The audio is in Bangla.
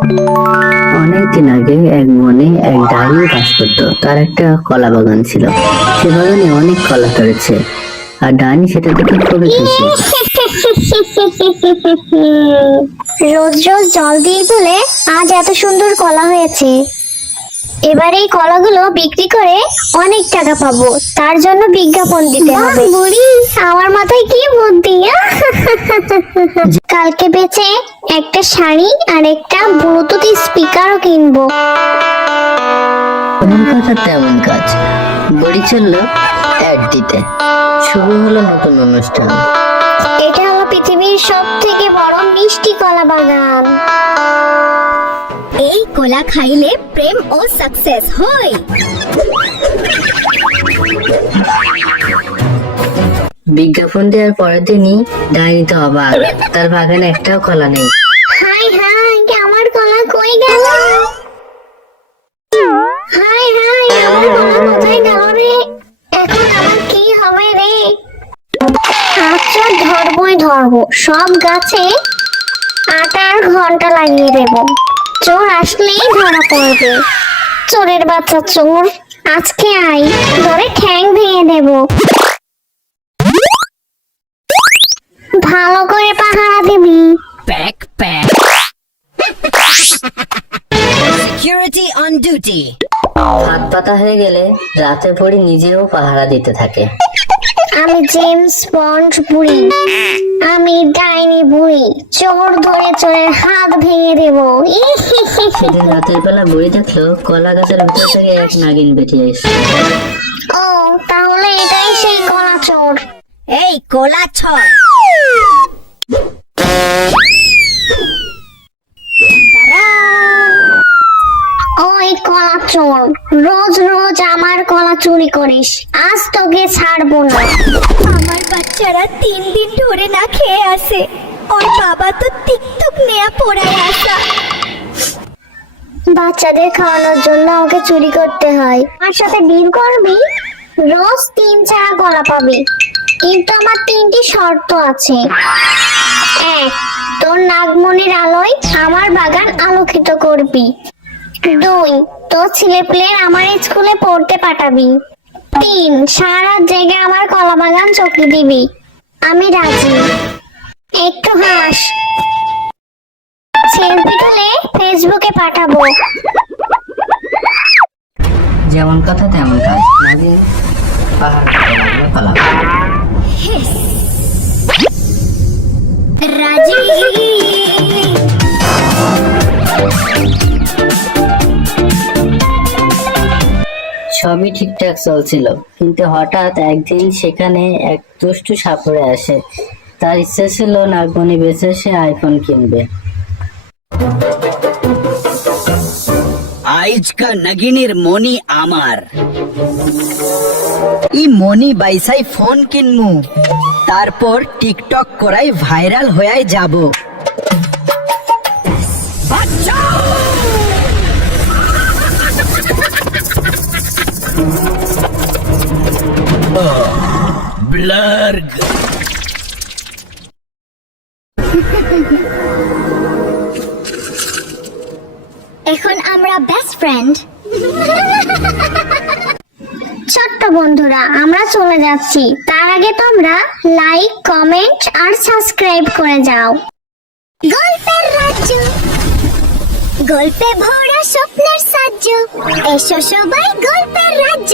অনেকদিন আগে এক বনে এক ডাইনি বাস করতো। তার একটা কলা বাগান ছিল। সে বাগানে অনেক কলা ধরেছে, আর ডাইনি সেটা দেখে খুবই খুশি। রোজ রোজ জল দিয়ে বলে আজ এত সুন্দর কলা হয়েছে। এবার এই কলাগুলো বিক্রি করে অনেক টাকা পাবো, তার জন্য বিজ্ঞাপন দিতে হবে। বুড়ি, আমার মাথায় কি বুদ্ধি! কালকে বেচে একটা শাড়ি আর একটা ব্লুটুথ স্পিকারও কিনবো। এমন কথা তেমন কাজ। বড়ি চলল অ্যাড দিতে। শুরু হলো নতুন অনুষ্ঠান। এটা হলো পৃথিবীর সব থেকে বড় মিষ্টি কলা বাগান। এই কলা খাইলে প্রেম ও সাকসেস হয়। বিজ্ঞাপন দেওয়ার পরের দিনই ডাইনি তো অবাক, তার বাগানে একটাও কলা নেই। হাই হাই, আমার কলা কই গেল? হাই হাই, আমার কলা কোথায় গেল রে? এখন আমার কি হবে রে? আচ্ছা, ধরবো সব গাছে আটার ঘন্টা লাগিয়ে দেব। চোর আসলেই ধরা পড়বে। চোরের বাচ্চা চোর, আজকে আই, ধরে ঠ্যাং ভেঙে দেব। ভালো করে পাহারা দিবি। Security on duty. হাত পাতা হয়ে গেলে রাতে পড়ি নিজেও পাহারা দিতে থাকে। আমি জেমস বন্ড বুড়ি, আমি ডাইনি বুড়ি, চোর ধরে চোরের হাত ভেঙে দেব। সেদিন রাতের বেলা বুড়ি দেখলো কলা গাছের ভিতর থেকে এক নাগিন বেরিয়ে এসেছে। ও, তাহলে এটাই সেই কলা চোর। এই কোলা ছর, ওই কলা চোর, রোজ রোজ আমার কলা চুরি করিস, আজ তোকে ছাড়বো না। আমার বাচ্চারা 3 দিন ধরে না খেয়ে আসে, ওর বাবা তো টিকটক নেয়া পড়ায় আসা। বাচ্চাদের খাওয়ানোর জন্য ওকে চুরি করতে হয়। আমার সাথে ডিল করবি, রোজ 3 চারা কলা পাবি, কিন্তু আমার 3টি শর্ত আছে। 1, তোর নাগমণির আলোয় আমার বাগান আলোকিত করবি। 2, তোর ছেলেপেলের আমার স্কুলে পড়তে পাঠাবি। 3, সারা জেগে আমার কলা বাগান চকি দিবি। আমি রাজি, একটু হাস। সেলফি তুলে ফেসবুকে পাঠাবো। যেমন কথা তেমন কাজ। নাগিন পাহাড় কাটতে লাগলো কলা। রাজি। সবই ঠিকঠাক চলছিল, কিন্তু হঠাৎ একদিন সেখানে এক দুষ্টু সাপুড়ে আসে। তার ইচ্ছে ছিল নাগমণি বেচে সে আইফোন কিনবে। আইজকা নগিনীর মনি আমার, ই মনি বাইসাই ফোন কিনমু, তারপর টিকটক করাই ভাইরাল হয়ে যাব। ব্লার্গ এখন আমরা বেস্ট ফ্রেন্ড। ছোট্ট বন্ধুরা, আমরা চলে যাচ্ছি, তার আগে তোমরা লাইক, কমেন্ট আর সাবস্ক্রাইব করে যাও। গল্পের রাজ্য, গল্পে ভরা স্বপ্নের সাহায্য, এসো সবাই গল্পের রাজ্য।